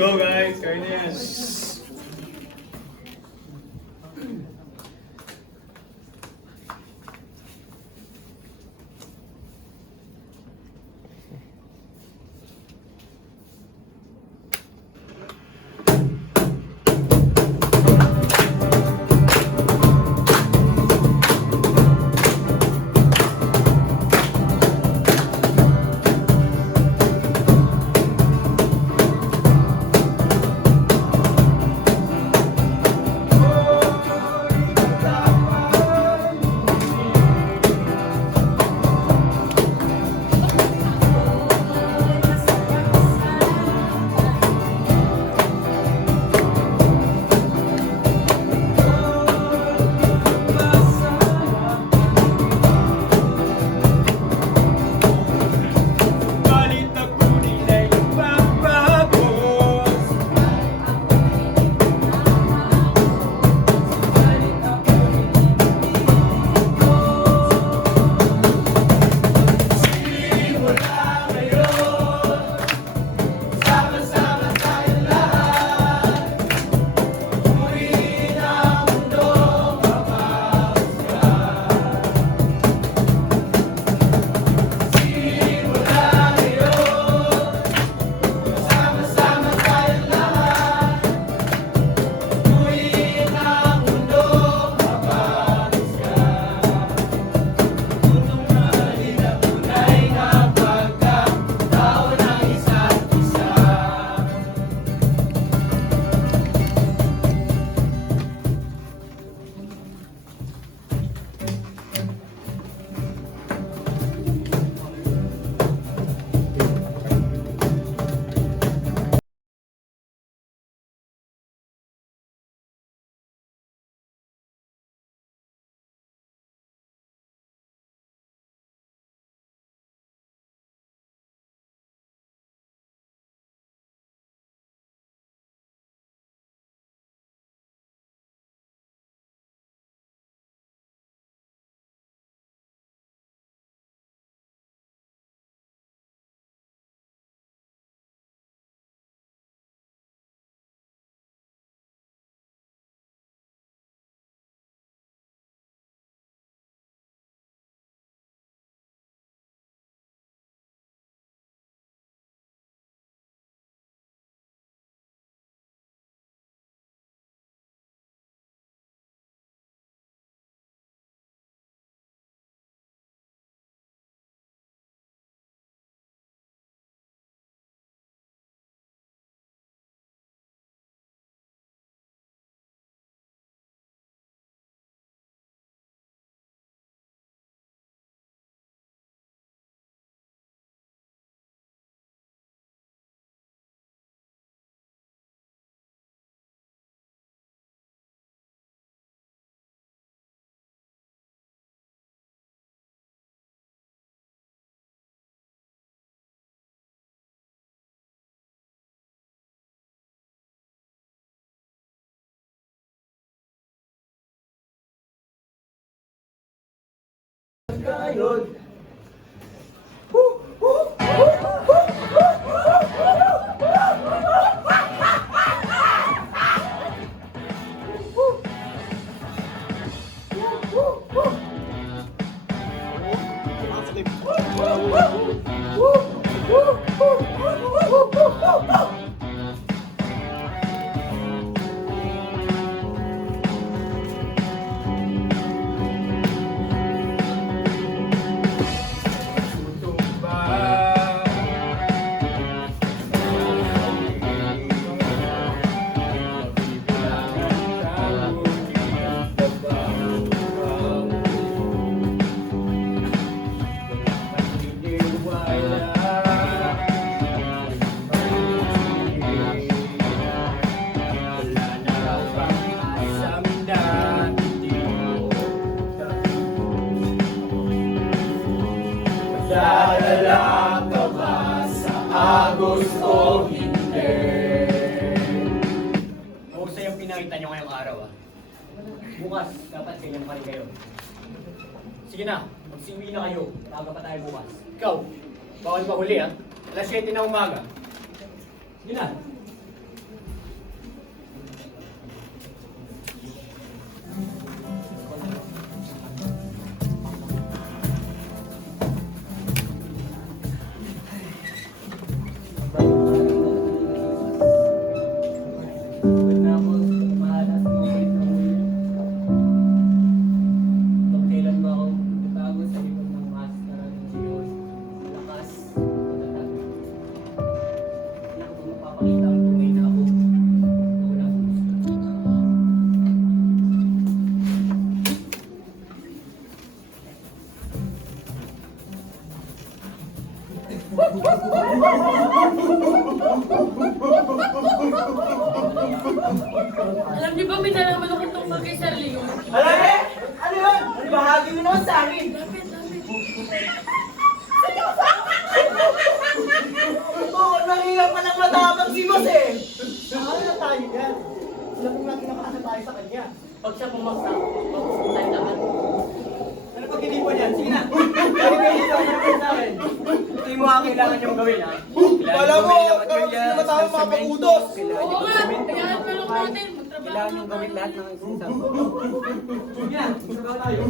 go guys, kaya na yan. Kayod. Dadala ka ba sa Agos o hindi? Mahusay ang pinakita nyo ngayong araw Bukas, dapat ganyan pa rin kayo. Sige na, magsiuwi na kayo. Maaga pa tayo bukas. Ikaw, bawal mahuli Alas 7 na umaga. Sige na. mapakita ang tunay na ako. Wala akong gusto. Alam niyo ba may nalaman ako tungkol kay Sir Leo? Alam eh! Ano yun? Ibahagi mo naman sa akin! Lapit, lapit. Oo, nangilang pa ng matabang si Mas eh! Saan na tayo yan? Alam mo natin nakakasa tayo sa kanya. Pag siya pumaksa, magpupunta tayo lahat. Ano pag hindi pa yan? Sige na! Kaya kayo dito ang naman sa akin. Ito yung mga kailangan niyong gawin, ha? Kala mo, kala mo sino matawag mga pakudos! Oo nga, kaya tulong natin. Magtrabaho ng gawin lahat ng Sige na, sabaw tayo.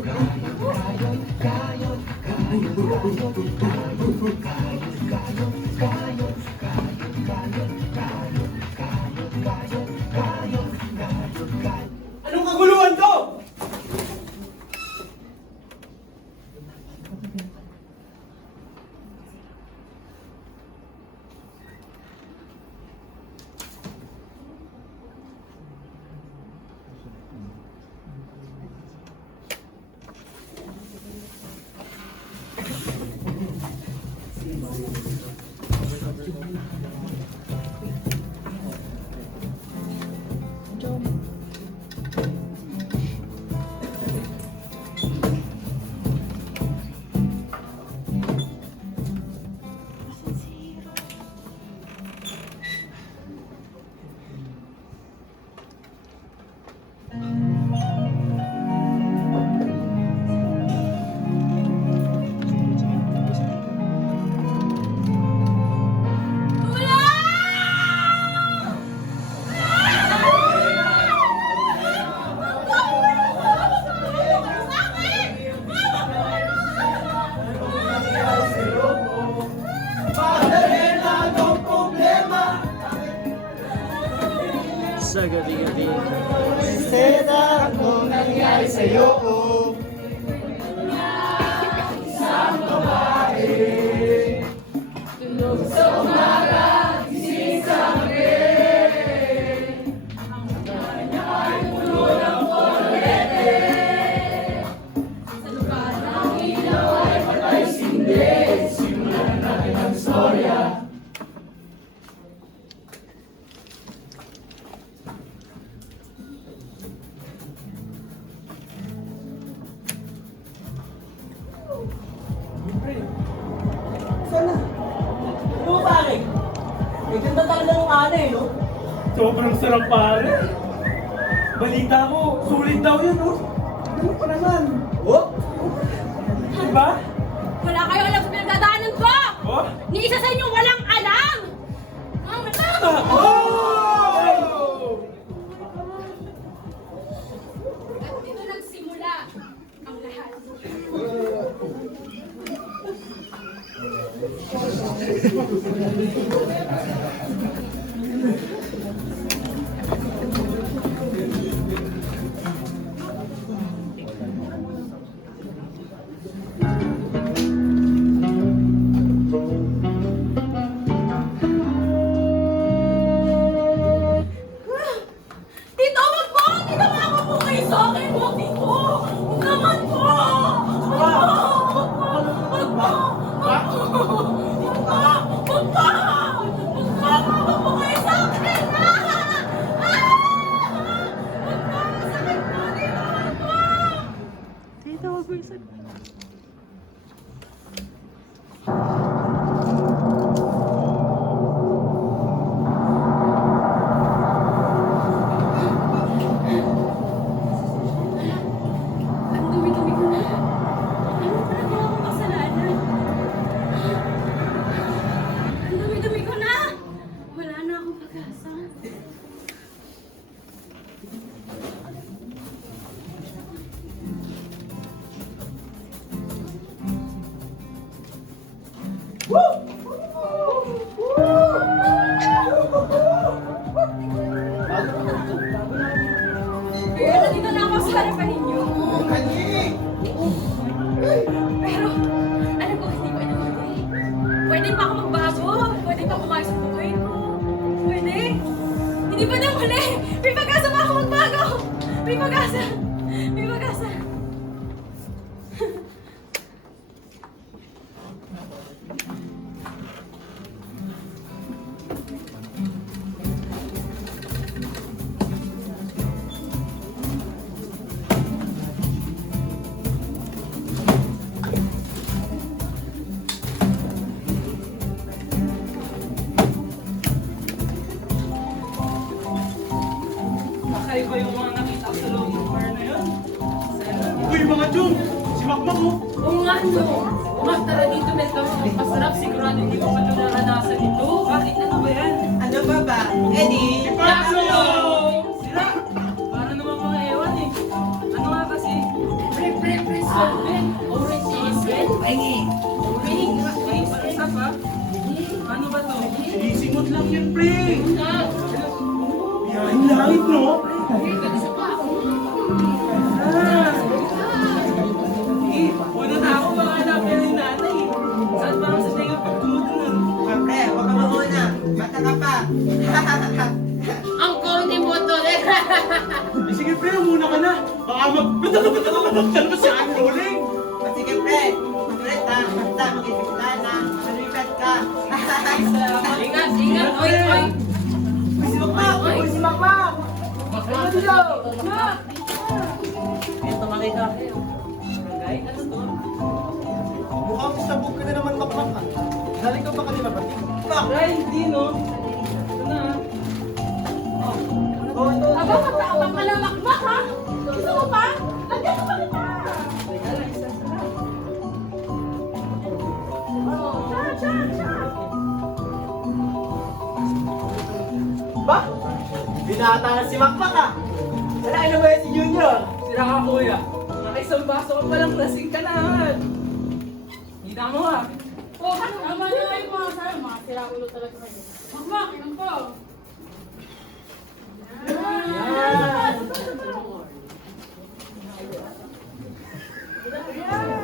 Anong kaguluhan to? Sa gabi-gabi. Seda, anong nangyari sa'yo? Sana. Ano ba pare? May ganda talaga ng ana eh, no? Sobrang sarap pare. Balita ko, sulit daw yun, no? Ano pa naman? Oh? Diba? Wala kayo alam sa pinagdadaanan ko! Oh? Ni isa sa inyo walang alam! Oh! At dito nagsimula ang lahat. Tito, wag po! Tinawa ko po kayo sa akin! Wag, Tito! Huwag naman po! Wag po! Wag po! Wag po! Wag po! Wag po! Wag po kayo sa akin! Wag po! Masakit po! Tito, wag po! Ang dumi-dumi ko na. Ano pa na akong kasalanan? Ang dumi-dumi ko na. Wala na akong pag-asa. Kaya nandito na ako sa harapan ninyo. Pero, alam ko, hindi ko ito pwede. Pwede pa ako magbago. Pwede pa kumayos sa buhay ko. Pwede Hindi. Hindi pa daw huli. May pag-asa pa ako magbago. May pag-asa. May pag-asa. Kakaiba yung mga nakita ko sa loob ng bar na yun. Uy, mga Jun! Si Makmak mo! Oo nga, no. Mas tara dito, Melka. Masarap. Sigurado hindi mo pa ito naranasan ito. Bakit? Ano ba yan? Ano ba ba? Eddie? Paso! Sila! Para naman mga ewan eh. Ano nga kasi? Pre, solvent. Orange isbel. Orange. Isa pa? Ano ba to? Isimot lang yan, pre! Ah, Biyahing langit, no? isa pa. Una na ako, baka hanapin ni nanay. Saan ba ang sa tingin pag tumutunan? Pre, huwag ka mauna. Bata ka pa. Ang konti mo to. Sige, pre, muna ka na. Baka mag-batak ka sa aking rolling. Sige, pre. Ulit ha. Basta mag-isip na. Malikat ka. Ingat. Oy. Uy, si Makmak! Uy, si Makmak! Ano dito? Ito, makita. Mukhang sabog ka na naman, Makmak ha. Galing ka ba kanina ba? Ay, hindi, no? Ito na. Aba, kapag malamakmak ha? Gusto mo pa? Lagyan ko pa kita. Ba? Binata na si Makmak ha. Wala ba yan si Junior? Sira ka, kuya. Nakaisang baso ka palang lasing ka na. Kita mo ha. Oh, tama na kayo mga sa'yo. Mga sira-ulo talaga kayo. Makmak, inom po. Yan.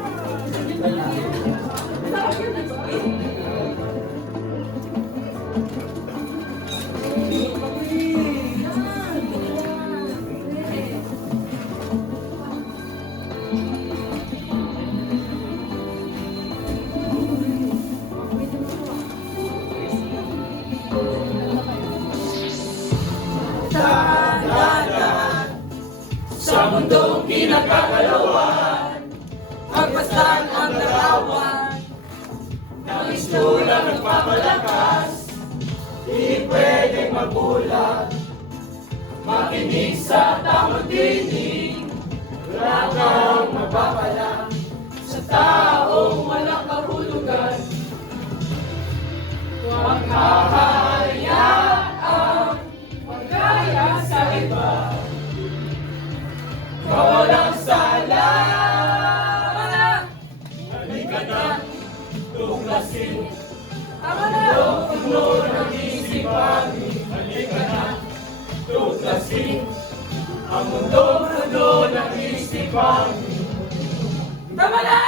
Sa mundong pinagkakalawan, magpasdan ang larawan. Ng istola nagpapalakas, di pwedeng magulat. Makinig sa tamang tinig, wala kang mapapala. Sa taong walang kahulugan, huwag hahayaang magkaya sa iba. Kawalang sala. Halika na, tuklasin. Ang puno ng isipan. Halika na, tuklasin. Ang mundo ng isipan. Tama na!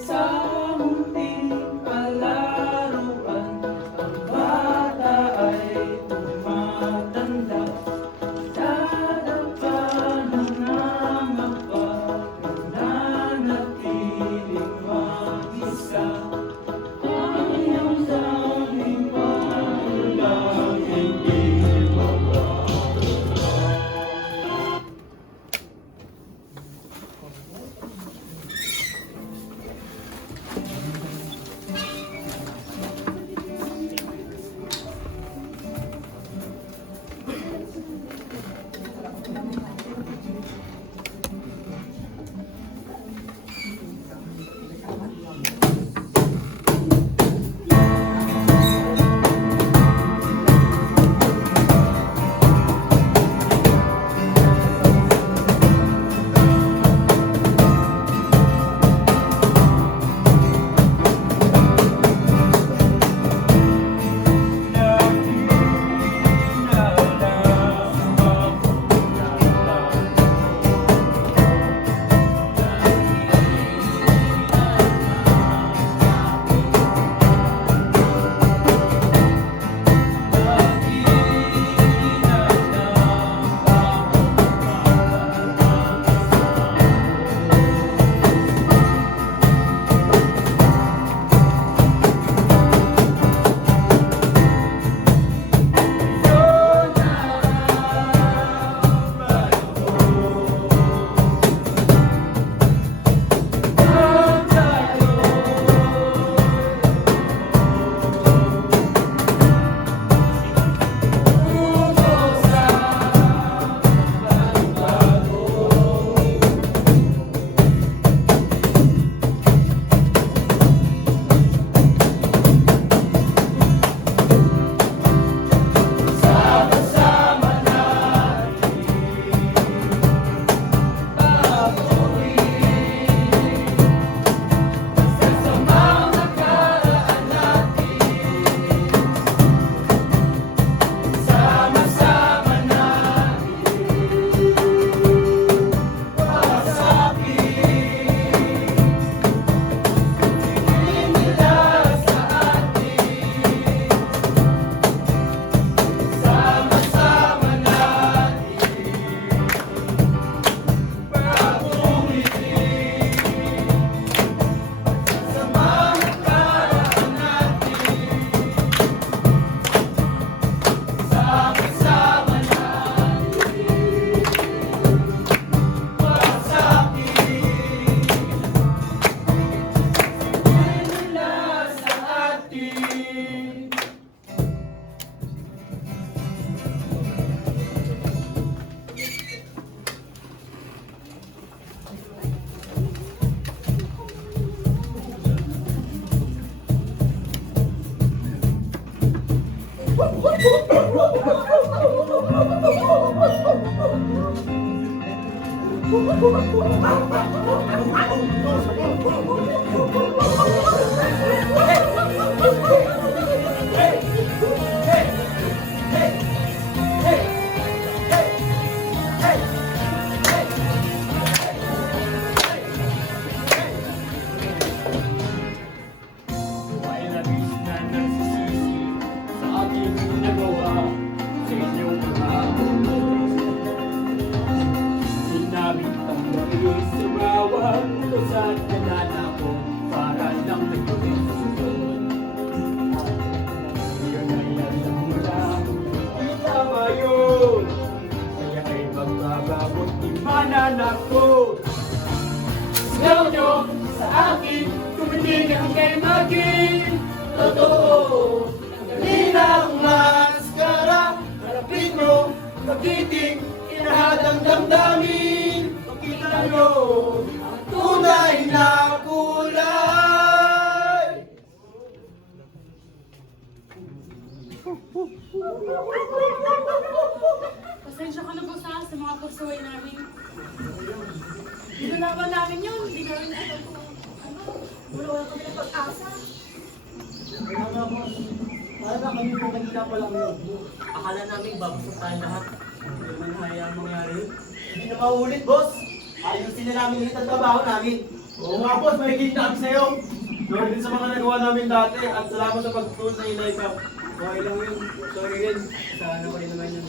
Sa munting palaruan, ang bata ay tumatanda. Dadapa na ng mapag May labis na nagsisisi sa aking nagawa sa inyong mga ginamit ang labis sa bawat usan na nanako para lang nagawin sa susunod. Ngayon ay alam mo lang, di tama yun. Kaya ay magbabawat di mananakot. Sigaw nyo sa akin, tumitigil kay maging totoo. Tanggalin maskara, harapin nyo, kagiting, inahadang damdamin. Makita nyo, ang tunay na kulay. Pasensya ka na boss ha, sa mga pagsuway namin. Dinalaman namin yun, hindi namin alam kung wala kami ng pag-asa. Kaya nga boss, para kami po kanina pa lang yun. Akala namin babasok tayo lahat. Hindi naman hayaan mangyari yun. Hindi na maulit boss. Ayusin na namin ulit ang trabaho namin. Oo nga boss, may kita kami sa'yo. Sorry din sa mga nagawa namin dati at salamat sa pagtulong sa Inay Cup. Okay lang yun. Sorry rin. Sana ko rin naman yun.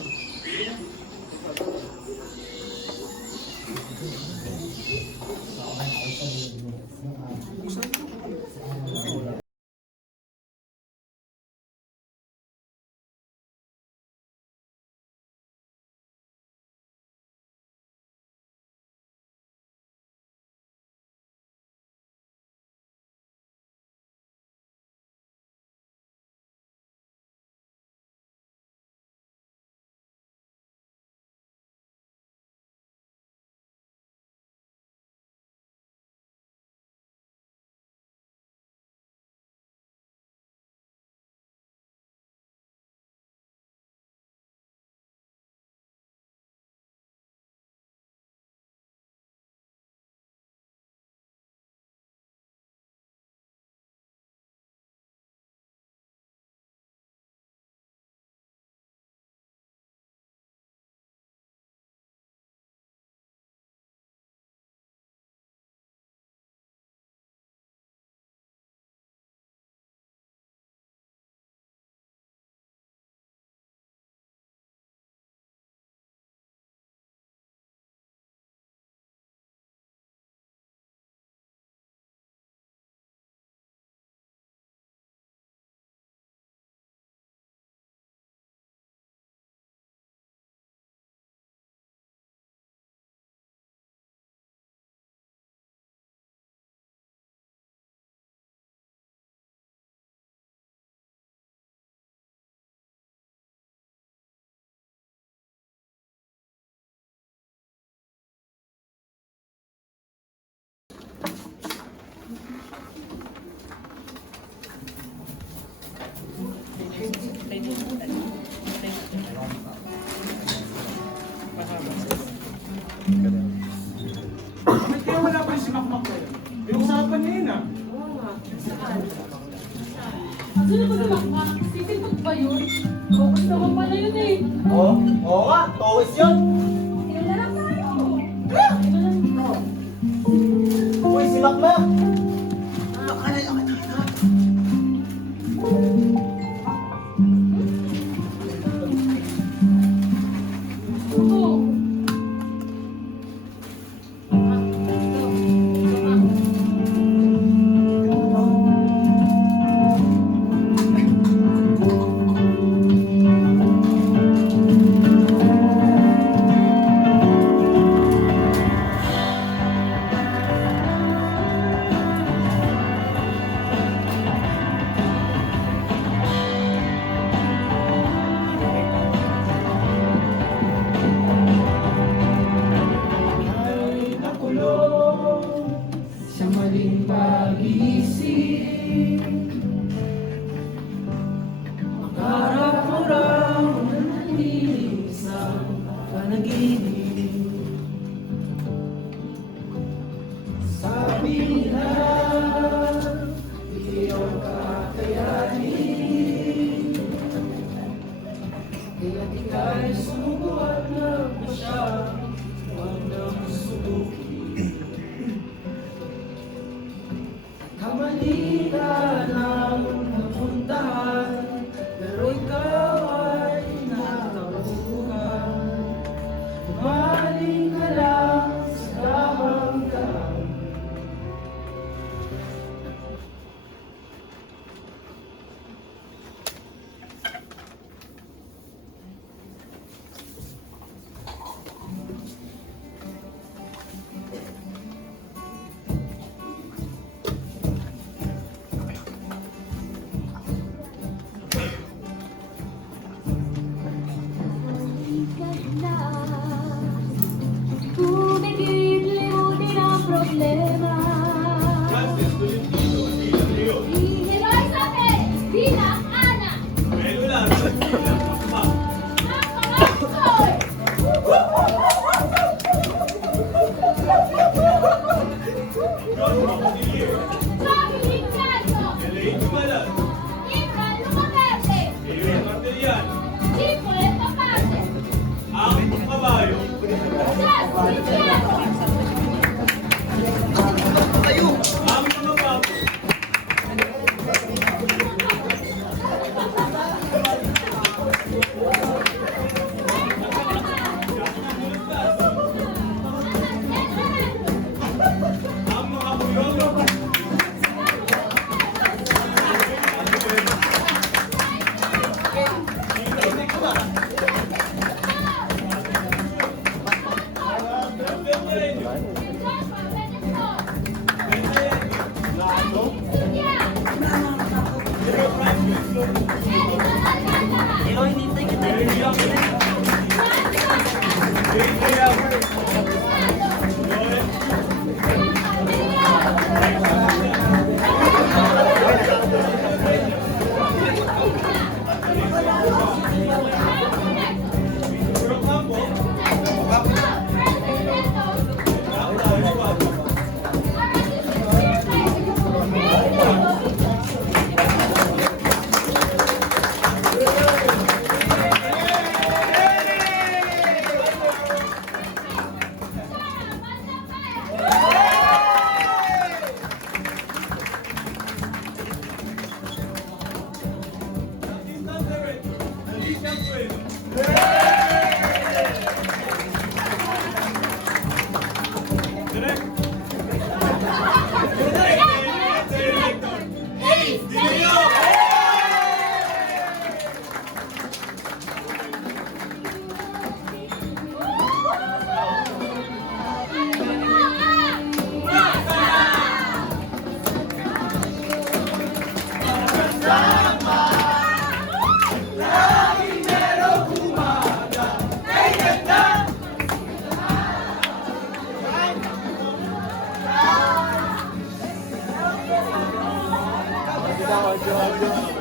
Bakit kaya wala pa rin si Makmak kayo? Pinag-usapan niya yun ah. Ano na ba si Makmak? Sisipag ba yun? Focus naman pala yun eh. Oo, oo nga. Towis yun. Kilala lang tayo. Uy, si Makmak. Oo. Kailan ika'y subukan na siya, huwag nang subukin. Kamali ka ng napuntahan, pero ikaw ay nakabukan. Maling ka lang sa tamang daan. Tumigil, limutin ang problema. Hihiloy sa akin, bilang anak ng mga pusoy. Pagiging kaso, Ibran Lumaberte, Chico Lepapase, Jojo.